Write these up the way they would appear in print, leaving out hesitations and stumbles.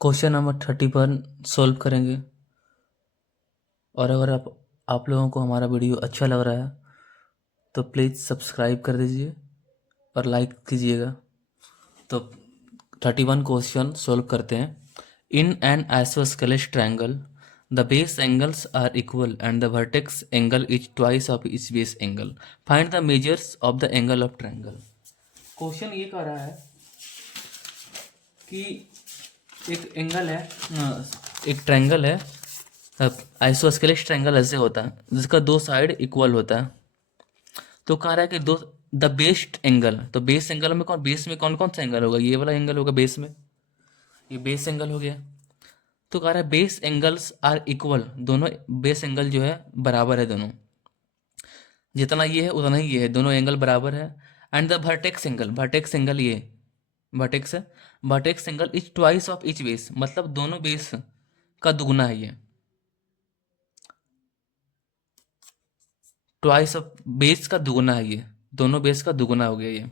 Question number 31 solve करेंगे। और अगर आप लोगों को हमारा वीडियो अच्छा लग रहा है तो प्लीज़ सब्सक्राइब कर दीजिए और लाइक कीजिएगा। तो 31 क्वेश्चन सॉल्व करते हैं। In an isosceles triangle the base angles are equal and the vertex angle is twice of each base angle. Find the measures of the angle of triangle. Question ये कह रहा है कि एक एंगल है, एक ट्रायंगल है। आइसोस्केलेस ट्रायंगल ऐसे होता है जिसका दो साइड इक्वल होता है। तो कह रहा है कि दो द बेस्ट एंगल, तो बेस एंगल में बेस में कौन कौन सा एंगल होगा? ये वाला एंगल होगा बेस में, ये बेस एंगल हो गया। तो कह रहा है बेस एंगल्स आर इक्वल, दोनों बेस एंगल जो है बराबर है दोनों, जितना ये है उतना ही ये है, दोनों एंगल बराबर है। And the vertex angle, vertex angle ये वर्टेक्स है, vertex angle is twice of each base, मतलब दोनों बेस का दुगना है ये। ट्वाइस ऑफ बेस का दुगना है ये, दोनों बेस का दुगना हो गया ये।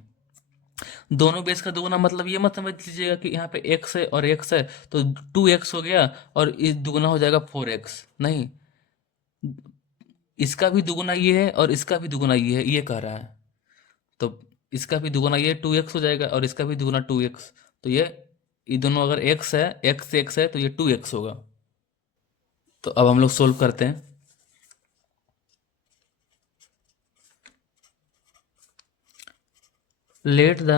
दोनों बेस का दुगना मतलब ये मत समझ लीजिएगा कि यहाँ पे x है और x है तो 2x हो गया और इस दुगना हो जाएगा 4x, नहीं। इसका भी दुगना ये है और इसका भी दुगना ये है, ये कह रहा है। तो इसका भी दुगना ये 2x हो जाएगा और इसका भी दुगना 2x। तो ये दोनों अगर x है, x है तो ये 2x होगा। तो अब हम लोग सोल्व करते हैं। Let the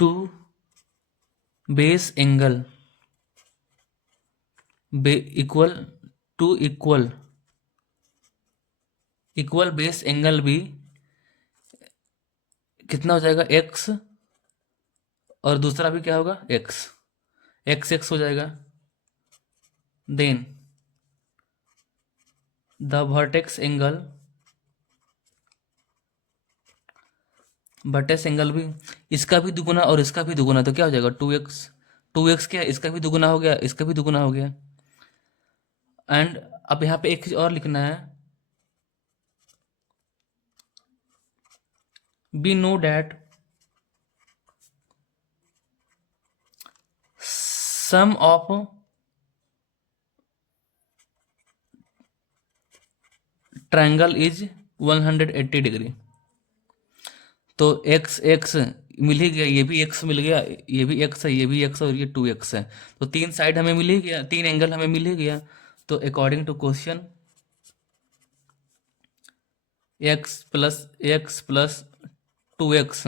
two base angle equal to equal base angle भी कितना हो जाएगा? x, और दूसरा भी क्या होगा? x हो जाएगा। देन द वर्टेक्स एंगल भी, इसका भी दुगुना और इसका भी दुगुना, तो क्या हो जाएगा? 2x क्या है? इसका भी दुगुना हो गया, इसका भी दुगुना हो गया। एंड अब यहाँ पे एक चीज और लिखना है, we know that sum of triangle is 180 degree. तो एक्स एक्स मिल ही गया, ये भी एक्स मिल गया, ये भी एक्स है, ये भी एक्स और ये 2x है। तो तीन साइड हमें मिल ही गया, तीन एंगल हमें मिल ही गया। तो according to question x two x,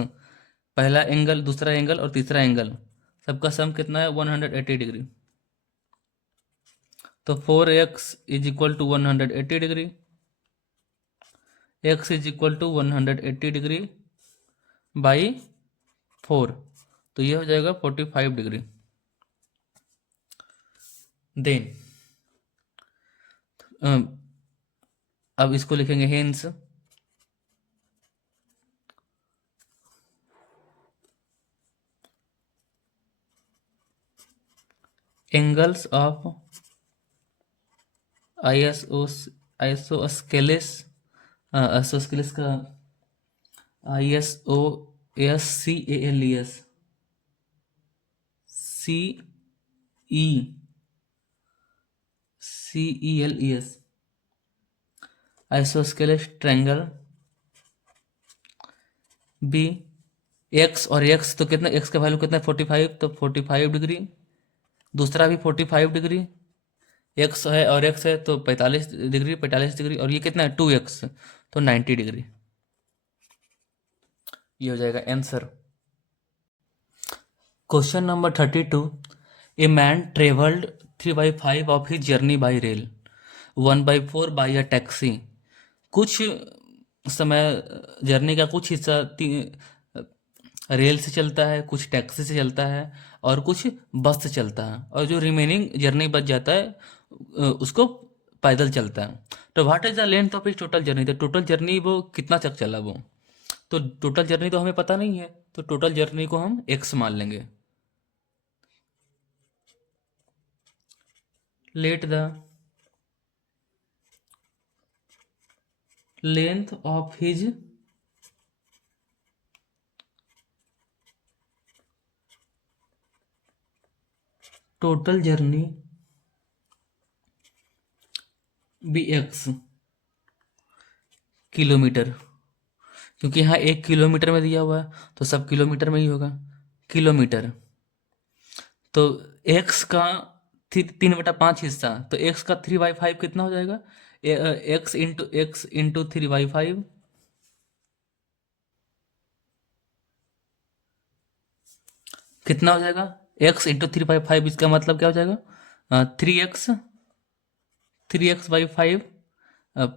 पहला एंगल, दूसरा एंगल और तीसरा एंगल, सबका सम कितना है? 180 डिग्री। तो 4x is equal to 180 degree, x is equal to 180 degree by 4, तो ये हो जाएगा 45 डिग्री। देन अब इसको लिखेंगे hence angles of isosceles, isosceles का ISOSCALES CELES isosceles triangle be, x और एक्स तो कितना, एक्स का वैल्यू कितना है? 45, तो 45 डिग्री, दूसरा भी 45 डिग्री, एक्स है और एक्स है तो 45 डिग्री, 45 डिग्री, और ये कितना है? 2x, तो 90 डिग्री। ये हो जाएगा answer. Question number 32, a man travelled 3/5 of his journey by rail, 1/4 by a taxi. कुछ समय जर्नी का कुछ हिस्सा रेल से चलता है, कुछ टैक्सी से चलता है और कुछ बस से चलता है, और जो रिमेनिंग जर्नी बच जाता है उसको पैदल चलता है। तो what is the length of is total journey, तो टोटल जर्नी वो कितना तक चला वो? तो टोटल जर्नी तो हमें पता नहीं है, तो टोटल जर्नी को हम x मान लेंगे। Let the length of his total journey be x kilometre, क्योंकि यहाँ 1 किलोमीटर में दिया हुआ है तो सब किलोमीटर में ही होगा, किलोमीटर। तो एक्स का 3/5 हिस्सा, तो एक्स का 3/5 कितना हो जाएगा? एक्स इंटू 3/5, कितना हो जाएगा? एक्स इंटू 3/5, इसका मतलब क्या हो जाएगा? 3x/5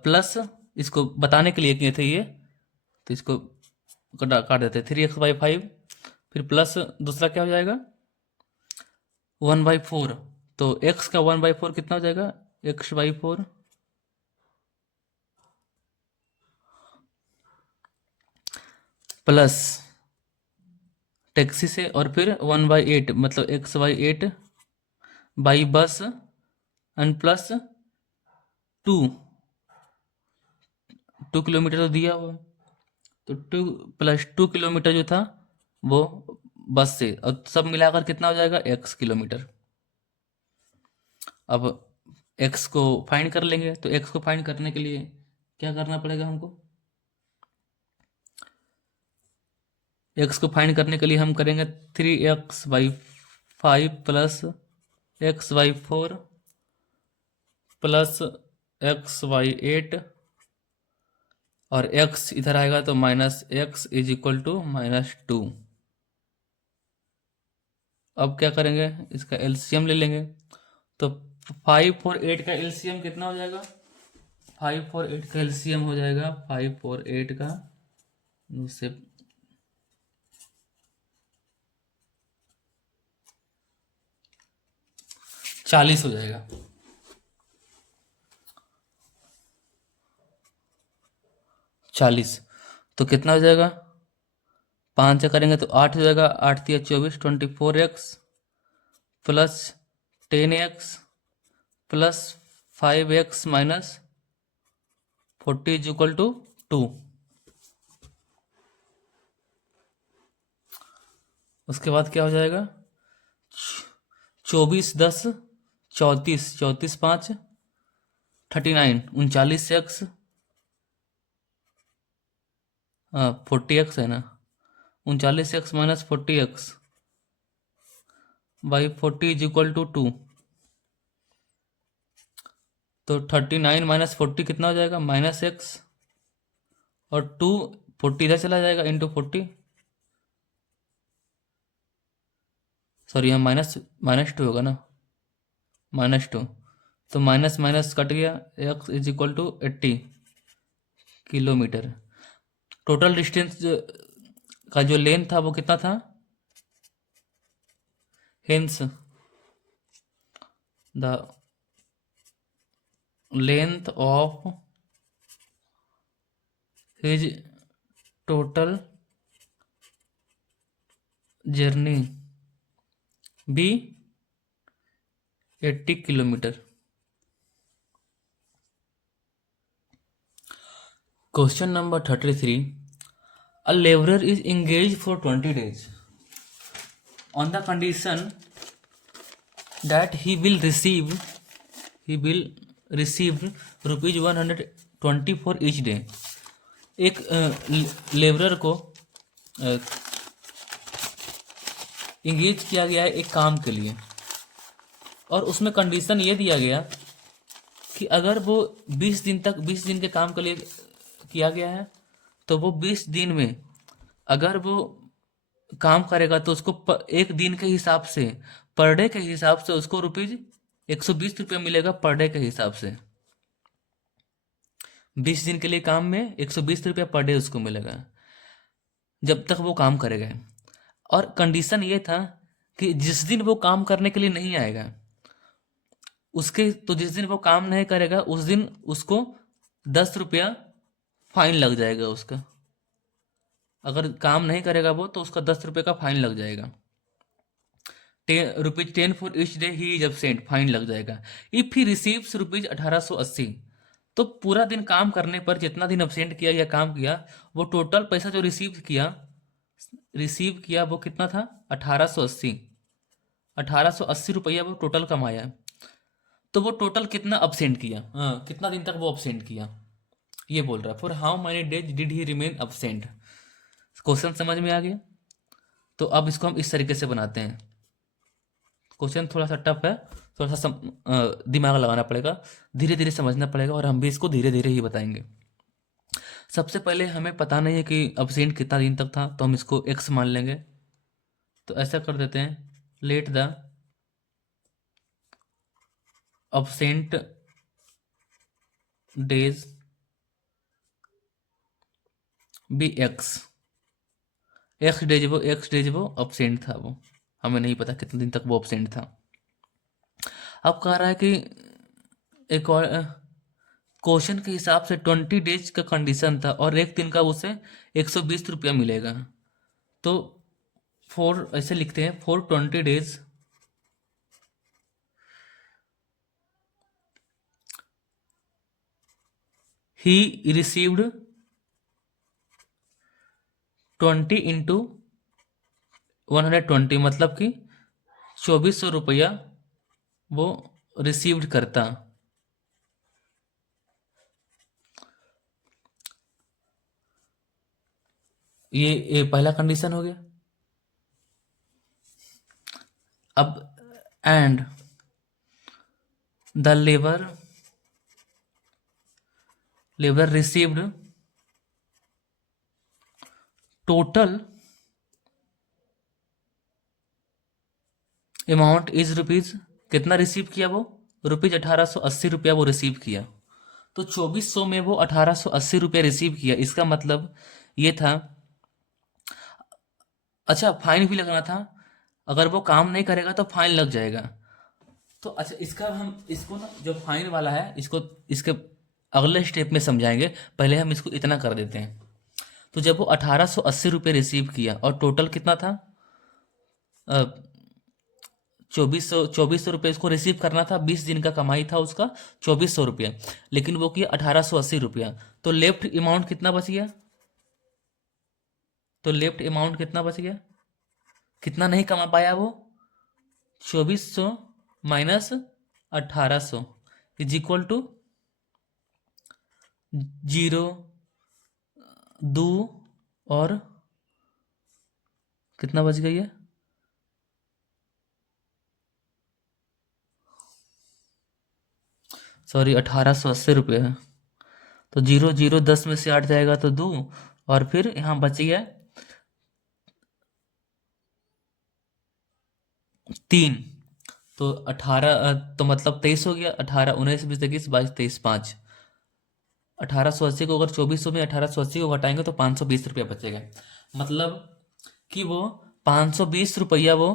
प्लस, इसको बताने के लिए किए थे ये, तो इसको काट देते, 3x/5, फिर प्लस दूसरा क्या हो जाएगा? 1/4, तो x का 1/4 कितना हो जाएगा? x/4 प्लस टैक्सी से, और फिर 1/8 मतलब x/8 by bus and plus 2 kilometre तो दिया हुआ, तो 2 + 2 किलोमीटर जो था वो बस से, और सब मिलाकर कितना हो जाएगा? x kilometre. अब x को फाइंड कर लेंगे, तो x को फाइंड करने के लिए क्या करना पड़ेगा हमको? x को फाइंड करने के लिए हम करेंगे 3x/5 plus x/4 plus x/8, और x इधर आएगा तो -x = -2। अब क्या करेंगे? इसका एलसीएम ले लेंगे, तो 5 और 8 का एलसीएम कितना हो जाएगा? 5 और 8 का एलसीएम हो जाएगा, 5 और 8 का उससे 40 हो जाएगा। 40, तो कितना हो जाएगा? 5 से करेंगे तो 8 हो जाएगा, 8×3 = 24, 24x plus 10x plus 5x minus 40 = 2। उसके बाद क्या हो जाएगा? 24×10 = 34, 34×5 = 39, 39x, हाँ 40x है ना, 39x माइनस 40x बाई 40 = 2, तो 39 माइनस 40 कितना हो जाएगा? -x, और 2 40 इधर चला जाएगा इंटू 40, सॉरी यहाँ -2 होगा ना, -2, तो माइनस माइनस कट गया, x = 80 किलोमीटर। टोटल डिस्टेंस का जो लेंथ था वो कितना था? Hence the length of his total journey be 80 kilometre. Question number 33, a laborer is engaged for 20 days on the condition that he will receive ₹120 for each day। एक labourer को engage किया गया है एक काम के लिए, और उसमें कंडीशन ये दिया गया कि अगर वो 20 दिन के काम के लिए किया गया है, तो वो 20 दिन में अगर वो काम करेगा तो उसको एक दिन के हिसाब से, पर डे के हिसाब से उसको ₹120 मिलेगा पर डे के हिसाब से। 20 दिन के लिए काम में ₹120 पर डे उसको मिलेगा जब तक वो काम करेगा। और कंडीशन ये था कि जिस दिन वो काम करने के लिए नहीं आएगा उसके, तो जिस दिन वो काम नहीं करेगा उस दिन उसको ₹10 फाइन लग जाएगा उसका। अगर काम नहीं करेगा वो तो उसका ₹10 का फाइन लग जाएगा। ₹10 for each day he is absent, fine लग जाएगा। इफ ही रिसीव्स ₹1880, तो पूरा दिन काम करने पर जितना दिन एब्सेंट किया या काम किया, वो टोटल पैसा जो रिसीव किया वो कितना था? 1880। ₹1880 वो टोटल कमाया। तो वो टोटल कितना absent किया, कितना दिन तक वो absent किया, ये बोल रहा है। For how many days did he remain absent। Question समझ में आ गया। तो अब इसको हम इस तरीके से बनाते हैं। क्वेश्चन थोड़ा सा टफ है, थोड़ा सा दिमाग लगाना पड़ेगा, धीरे धीरे समझना पड़ेगा, और हम भी इसको धीरे धीरे ही बताएंगे। सबसे पहले हमें पता नहीं है कि absent कितना दिन तक था, तो हम इसको x मान लेंगे। तो ऐसा कर देते हैं, let the absent days be x days वो absent था, वो हमें नहीं पता कितने दिन तक वो absent था। अब कह रहा है कि एक और क्वेश्चन के हिसाब से 20 डेज का कंडीशन था, और एक दिन का उसे ₹120 मिलेगा। तो फोर ऐसे लिखते हैं, for 20 days he received 20 into 120, मतलब कि ₹2400 वो रिसीव्ड करता। ये पहला कंडीशन हो गया। अब and the labour received total amount is rupees, कितना रिसीव किया वो, ₹1880 वो रिसीव किया। तो 2400 में वो ₹1880 रिसीव किया, इसका मतलब ये था। अच्छा, फाइन भी लगना था, अगर वो काम नहीं करेगा तो फाइन लग जाएगा। तो अच्छा, इसका हम इसको ना, जो फाइन वाला है, इसको इसके अगले स्टेप में समझाएंगे, पहले हम इसको इतना कर देते हैं। तो जब वो ₹1880 रिसीव किया, और टोटल कितना था, 2400 रुपये इसको रिसीव करना था, 20 दिन का कमाई था उसका, ₹2400, लेकिन वो किया ₹1880। तो लेफ्ट अमाउंट कितना बच गया, कितना नहीं कमा पाया वो, 2400 माइनस 1800 इज इक्वल टू 0, 2, और कितना बच गई है, सॉरी, ₹1880 है। तो 0, 0, 10 में से 8 जाएगा तो 2, और फिर यहाँ बच गया 3। तो 18, तो मतलब 23 हो गया। 18, 19, 20, 21, 22, 23, 5। 1880 को अगर 2400 में 1880 को घटाएंगे तो ₹520 बचेगा। मतलब कि वो ₹520 वो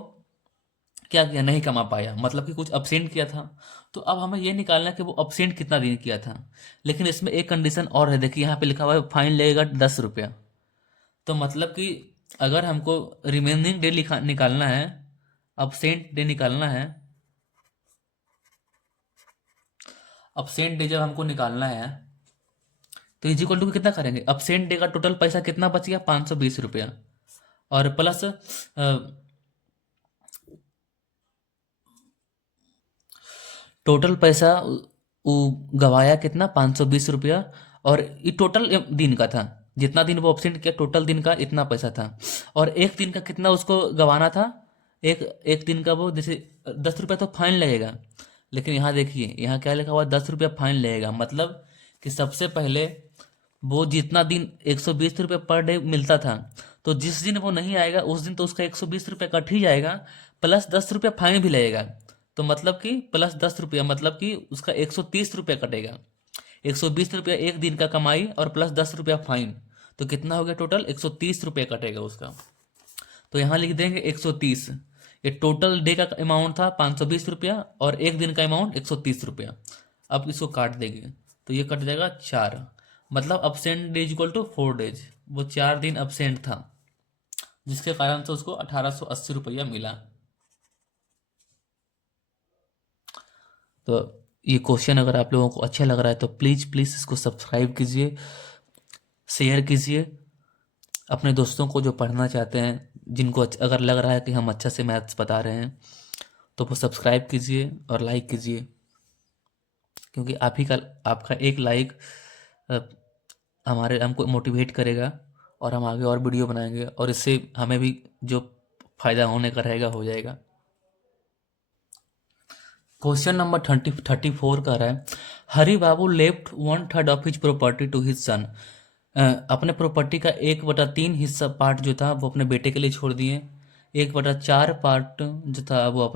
क्या किया, नहीं कमा पाया, मतलब कि कुछ अपसेंट किया था। तो अब हमें ये निकालना है कि वो अपसेंट कितना दिन किया था। लेकिन इसमें एक कंडीशन और है, देखिए यहाँ पे लिखा हुआ है फाइन लगेगा ₹10। तो मतलब कि अगर हमको रिमेनिंग डे निकालना है, अपसेंट डे निकालना है, अपसेंट डे जब हमको निकालना है, तो इज इक्वल टू कितना करेंगे, अपसेंट डे का टोटल पैसा कितना बच गया, ₹520, और प्लस टोटल पैसा गवाया कितना, ₹520। और ये टोटल दिन का था, जितना दिन वो ऑब्सेंट किया टोटल दिन का इतना पैसा था। और एक दिन का कितना उसको गवाना था, एक एक दिन का वो जैसे ₹10 तो फाइन लगेगा। लेकिन यहाँ देखिए, यहाँ क्या लिखा हुआ, ₹10 फाइन लगेगा, मतलब कि सबसे पहले वो जितना दिन ₹120 पर डे मिलता था, तो जिस दिन वो नहीं आएगा उस दिन तो उसका ₹120 कट ही जाएगा, प्लस ₹10 फाइन भी लगेगा। तो मतलब कि प्लस ₹10, मतलब कि उसका ₹130 कटेगा। ₹120 एक दिन का कमाई, और प्लस ₹10 फाइन, तो कितना हो गया टोटल, ₹130 कटेगा उसका। तो यहाँ लिख देंगे 130। ये टोटल डे का अमाउंट था ₹520, और एक दिन का अमाउंट ₹130। अब इसको काट देंगे तो ये कट जाएगा 4, मतलब absent day equal to 4 days, वो 4 दिन अपसेंट था, जिसके कारण से उसको ₹1880 मिला। तो ये क्वेश्चन अगर आप लोगों को अच्छा लग रहा है तो प्लीज़ प्लीज़ इसको सब्सक्राइब कीजिए, शेयर कीजिए अपने दोस्तों को जो पढ़ना चाहते हैं, जिनको अगर लग रहा है कि हम अच्छा से मैथ्स बता रहे हैं, तो वो सब्सक्राइब कीजिए और लाइक कीजिए, क्योंकि आप ही का आपका एक लाइक हमको मोटिवेट करेगा और हम आगे और वीडियो बनाएंगे, और इससे हमें भी जो फायदा होने का रहेगा हो जाएगा। क्वेश्चन नंबर 34 का रहा है, Hari Babu left 1/3 of his property to his son. अपने प्रॉपर्टी का 1/3 हिस्सा पार्ट जो था वो अपने बेटे के लिए छोड़ दिए, 1/4 पार्ट जो था वो अ,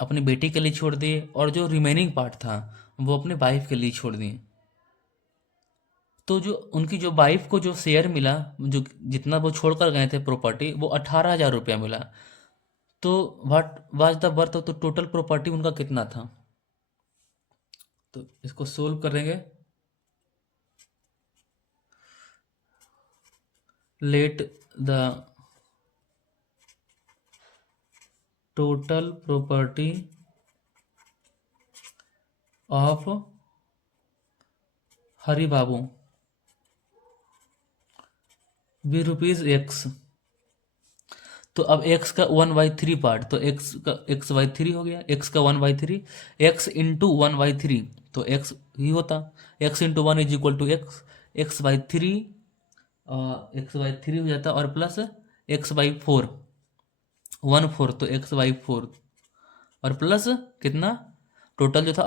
अपनी बेटी के लिए छोड़ दिए, और जो रिमेनिंग पार्ट था वो अपने वाइफ के लिए छोड़ दिए। तो जो उनकी जो वाइफ को जो शेयर मिला, जो जितना वो छोड़ कर गए थे प्रॉपर्टी, वो 18,000 रुपया मिला। तो what was the worth of the total property, उनका कितना था? तो इसको सोल्व करेंगे। Let the total property of Hari Babu be rupees x. तो अब x का 1/3 पार्ट, तो x का x/3 हो गया, x का 1/3, x इंटू 1/3, तो x ही होता, x into 1 is equal to x, x/3 x/3 हो जाता, और प्लस x/4 1/4, तो x/4, और प्लस कितना, टोटल जो था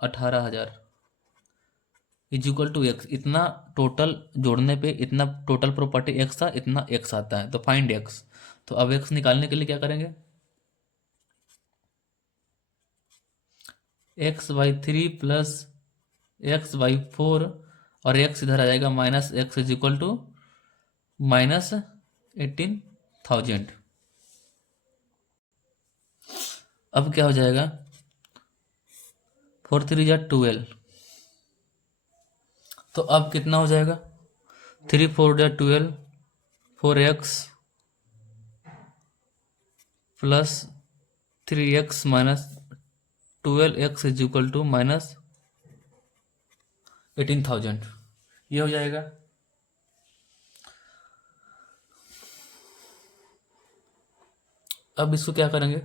18,000 इज इक्वल टू एक्स। इतना टोटल जोड़ने पे इतना टोटल प्रॉपर्टी एक्स था, इतना एक्स आता है, तो फाइंड एक्स। तो अब एक्स निकालने के लिए क्या करेंगे, x/3 प्लस x/4, और x इधर आ जाएगा, minus x is equal to -18,000। अब क्या हो जाएगा, 4 3 जा 12, तो अब कितना हो जाएगा, 3 4 जा 12, 4x plus 3x minus 12x is equal to -18,000, ये हो जाएगा। अब इसको क्या करेंगे,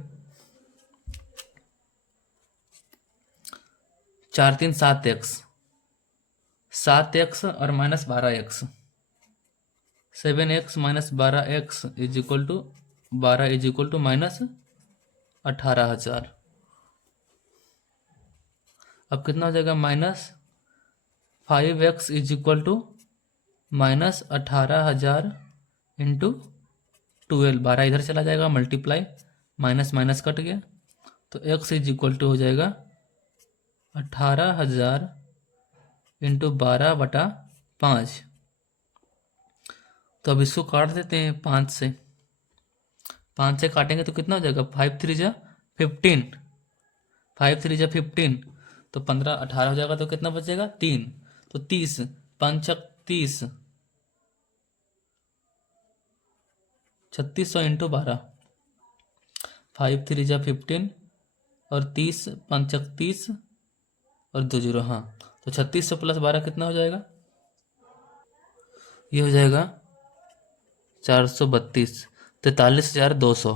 4 3 7x, 7x और -12x, 7x minus 12x is equal to 12 is equal to -18,000। अब कितना हो जाएगा, -5x is equal to -18,000 into 12, 12 इधर चला जाएगा, मल्टीप्लाई, माइनस माइनस कट गया, तो x इज इक्वल टू हो जाएगा 18,000 इंटू 12/5। तो अब इसको काट देते हैं 5 से, 5 से काटेंगे तो कितना हो जाएगा, 5 3 जा 15, 5 3 जा 15, तो 15 18 हो जाएगा, तो कितना बचेगा 3, तो 30, 5 छक 30, 3600 इंटू 12, 5 3 जा 15 और 30, 5 छक 30 और 2 0, हाँ, तो 3600 प्लस 12 कितना हो जाएगा, ये हो जाएगा 432, 43,200।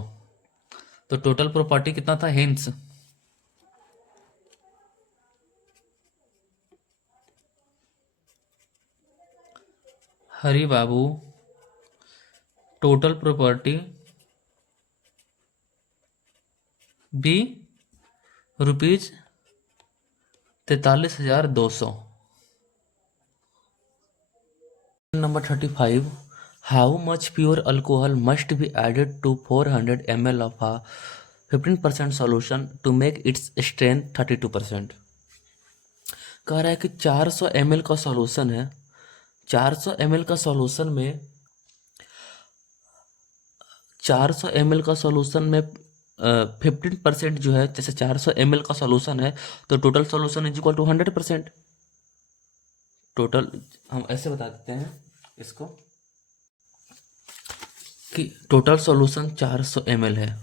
तो टोटल प्रॉपर्टी कितना था, hence Hari Babu total property be rupees 43,200। Number 35, how much pure alcohol must be added to 400 ml of a 15% solution to make its strength 32%। कह रहा है कि 400 ml का सॉल्यूशन है, 400 ml का सॉल्यूशन में 400 ml का सॉल्यूशन में 15% जो है, जैसे 400 ml का सॉल्यूशन है तो total solution is equal to 100%। Total हम ऐसे बता देते हैं इसको कि टोटल सॉल्यूशन 400 ml है,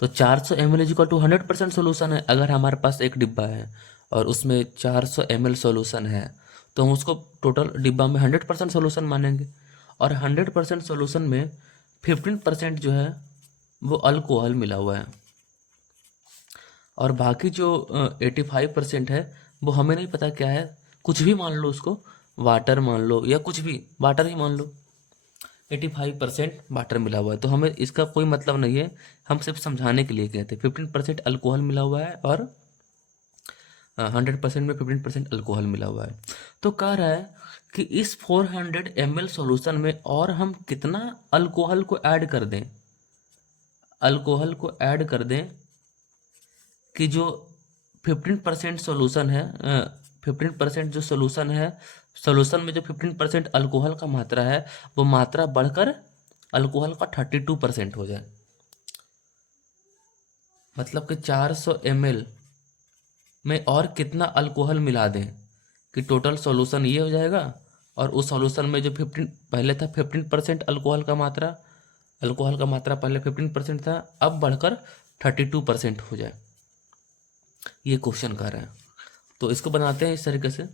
तो 400 ml is equal to 100% solution है। अगर हमारे पास एक डिब्बा है और उसमें 400 ml सॉल्यूशन है, तो हम उसको टोटल डिब्बा में 100% सॉल्यूशन मानेंगे, और 100% सॉल्यूशन में 15% जो है वो अल्कोहल मिला हुआ है, और बाकी जो 85% है वो हमें नहीं पता क्या है। कुछ भी मान लो उसको, वाटर मान लो या कुछ भी, वाटर ही मान लो। 85% वाटर मिला हुआ है, तो हमें इसका कोई मतलब नहीं है, हम सिर्फ समझाने के लिए कहते हैं। 15% अल्कोहल मिला हुआ है और 100% में 15% अल्कोहल मिला हुआ है। तो कह रहा है कि इस 400 ml सॉल्यूशन में और हम कितना अल्कोहल को ऐड कर दें, अल्कोहल को ऐड कर दें कि जो 15% सॉल्यूशन है, 15% जो सॉल्यूशन है, सॉल्यूशन में जो 15% अल्कोहल का मात्रा है, वो मात्रा बढ़कर अल्कोहल का 32% हो जाए। मतलब कि 400 ml में और कितना अल्कोहल मिला दें कि टोटल सॉल्यूशन ये हो जाएगा, और उस सॉल्यूशन में जो 15 पहले था 15% अल्कोहल का मात्रा पहले 15% था, अब बढ़कर 32% हो जाए। ये क्वेश्चन कर रहे हैं, तो इसको बनाते हैं इस तरीके से।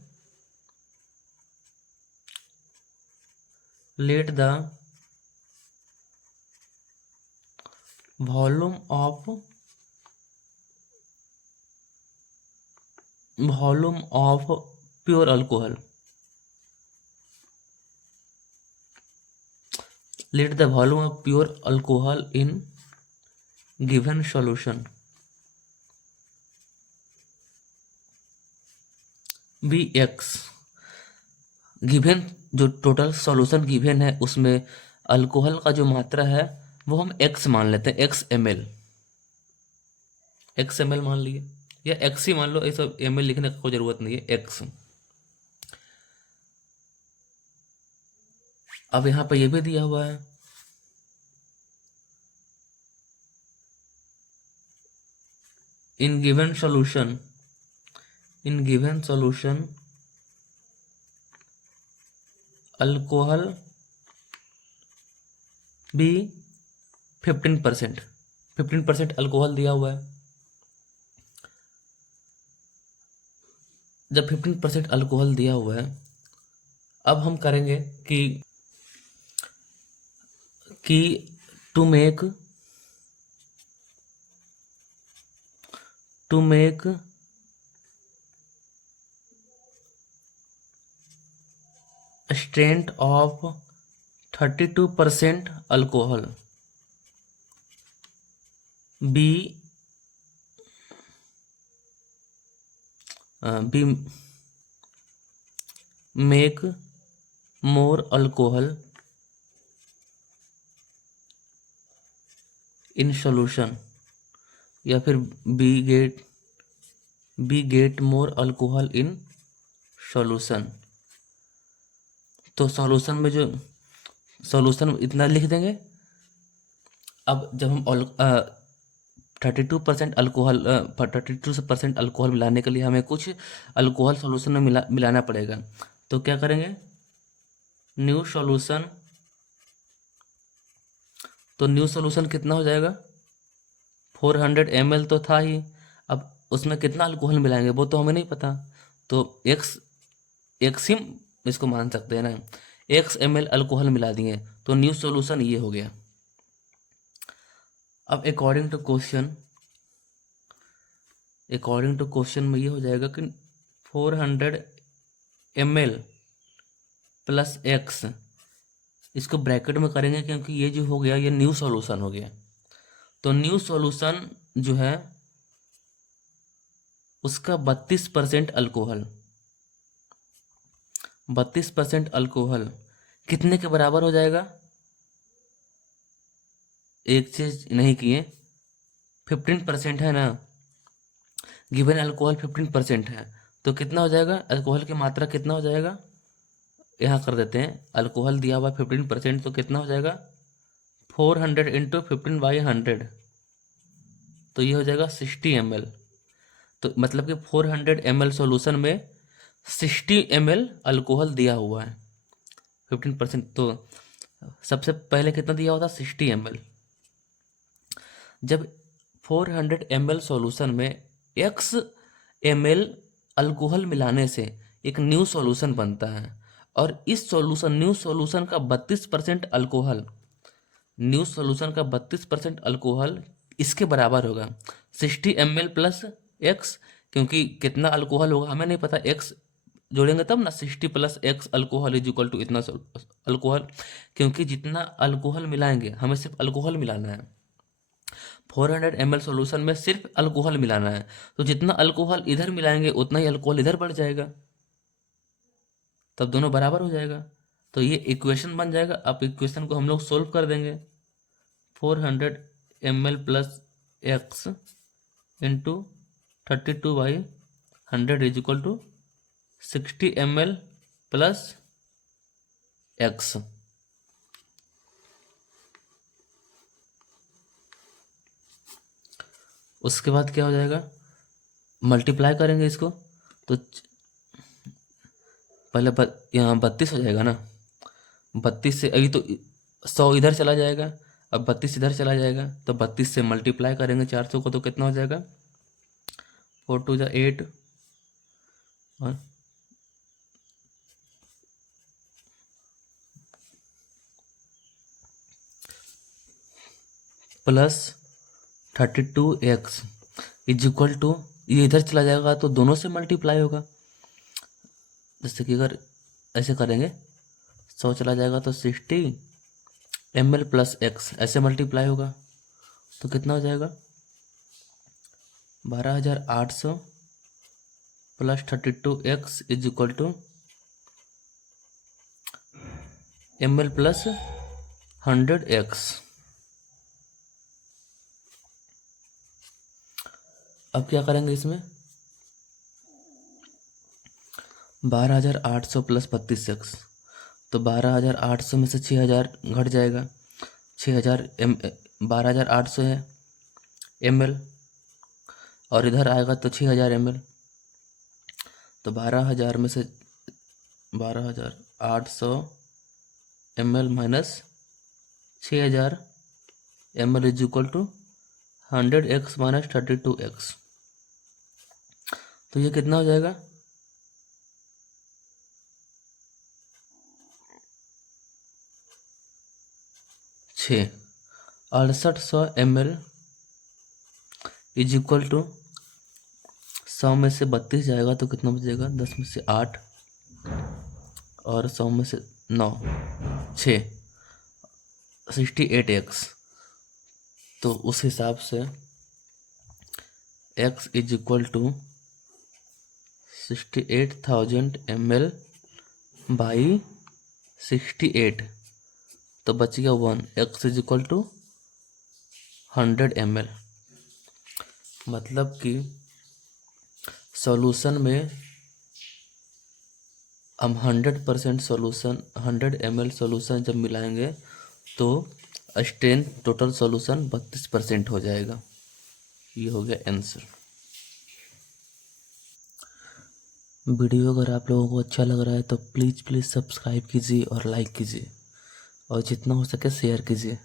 Let the volume of pure alcohol, let the volume of pure alcohol in given solution be x। Given जो टोटल सॉल्यूशन गिवन है उसमें अल्कोहल का जो मात्रा है वो हम x मान लेते हैं, x ml मान लिए, या x ही मान लो, ये सब ml लिखने का कोई ज़रूरत नहीं है, x। अब यहाँ पर ये भी दिया हुआ है, इन गिवन सॉल्यूशन अल्कोहल भी 15% अल्कोहल दिया हुआ है। जब 15% अल्कोहल दिया हुआ है, अब हम करेंगे कि to make strength of 32% alcohol we make more alcohol in solution, या फिर we get more alcohol in solution. तो सॉल्यूशन इतना लिख देंगे। अब जब हम 32% अल्कोहल 32% अल्कोहल मिलाने के लिए हमें कुछ अल्कोहल सॉल्यूशन में मिलाना पड़ेगा, तो क्या करेंगे, न्यू सॉल्यूशन। तो न्यू सॉल्यूशन कितना हो जाएगा, 400 ml तो था ही, अब उसमें कितना अल्कोहल मिलाएंगे वो तो हमें नहीं पता, तो एक्स ही इसको मान सकते हैं ना, x ml अल्कोहल मिला दिए, तो न्यू सॉल्यूशन ये हो गया। अब अकॉर्डिंग टू क्वेश्चन में ये हो जाएगा कि 400 ml प्लस x, इसको ब्रैकेट में करेंगे क्योंकि ये जो हो गया ये न्यू सॉल्यूशन हो गया। तो न्यू सॉल्यूशन जो है उसका 32% अल्कोहल कितने के बराबर हो जाएगा, एक चीज नहीं किए, 15% है ना, गिवन अल्कोहल 15% है, तो कितना हो जाएगा, अल्कोहल की मात्रा कितना हो जाएगा, यहाँ कर देते हैं, अल्कोहल दिया हुआ 15%, तो कितना हो जाएगा 400 इंटू 15/100, तो ये हो जाएगा 60 ml। तो मतलब कि 400 ml सॉल्यूशन में 60 ml अल्कोहल दिया हुआ है 15%। तो सबसे पहले कितना दिया हुआ था, 60 ml। जब 400 ml सॉल्यूशन में x ml अल्कोहल मिलाने से एक न्यू सॉल्यूशन बनता है, और इस न्यू सॉल्यूशन का 32% अल्कोहल न्यू सॉल्यूशन का 32% अल्कोहल इसके बराबर होगा 60 ml प्लस एक्स, क्योंकि कितना अल्कोहल होगा हमें नहीं पता, एक्स जोड़ेंगे तब ना, 60 plus x alcohol is equal to इतना अल्कोहल, क्योंकि जितना अल्कोहल मिलाएंगे हमें सिर्फ अल्कोहल मिलाना है, 400 ml सॉल्यूशन में सिर्फ अल्कोहल मिलाना है, तो जितना अल्कोहल इधर मिलाएंगे उतना ही अल्कोहल इधर बढ़ जाएगा, तब दोनों बराबर हो जाएगा। तो ये इक्वेशन बन जाएगा। अब इक्वेशन को हम लोग सोल्व कर देंगे। 400 ml plus x into 32/100 is equal to 60 ml plus x. उसके बाद क्या हो जाएगा, मल्टीप्लाई करेंगे इसको, तो पहले यहाँ 32 हो जाएगा ना, 32 से अभी तो 100 इधर चला जाएगा, अब 32 इधर चला जाएगा, तो 32 से मल्टीप्लाई करेंगे 400 को, तो कितना हो जाएगा 4 2 जा 8 और plus 32x is equal to, ये इधर चला जाएगा तो दोनों से मल्टीप्लाई होगा, जैसे कि अगर ऐसे करेंगे 100 चला जाएगा तो 60 ml प्लस एक्स ऐसे मल्टीप्लाई होगा, तो कितना हो जाएगा 12,800 plus 32x is equal to ml plus 100x। अब क्या करेंगे इसमें, 12,800 प्लस 32x, तो 12,800 में से 6,000 घट जाएगा, 6,000 12,800 है ml, और इधर आएगा तो 6,000 ml, तो 12,000 में से 12,800 ml minus 6,000 ml is equal to 100x minus 32x, तो ये कितना हो जाएगा 6800 ml इज इक्वल टू 100 में से 32 जाएगा तो कितना बचेगा, 10 में से 8 और 100 में से 9 6 68x, तो उस हिसाब से x is equal to 68,000 ml by 68, तो बच गया 1, x is equal to 100 ml। मतलब कि सॉल्यूशन में हम 100% सॉल्यूशन 100 ml सॉल्यूशन जब मिलाएंगे तो स्ट्रेंथ टोटल सॉल्यूशन 32% हो जाएगा। ये हो गया आंसर। वीडियो अगर आप लोगों को अच्छा लग रहा है तो प्लीज़ सब्सक्राइब कीजिए और लाइक कीजिए और जितना हो सके शेयर कीजिए।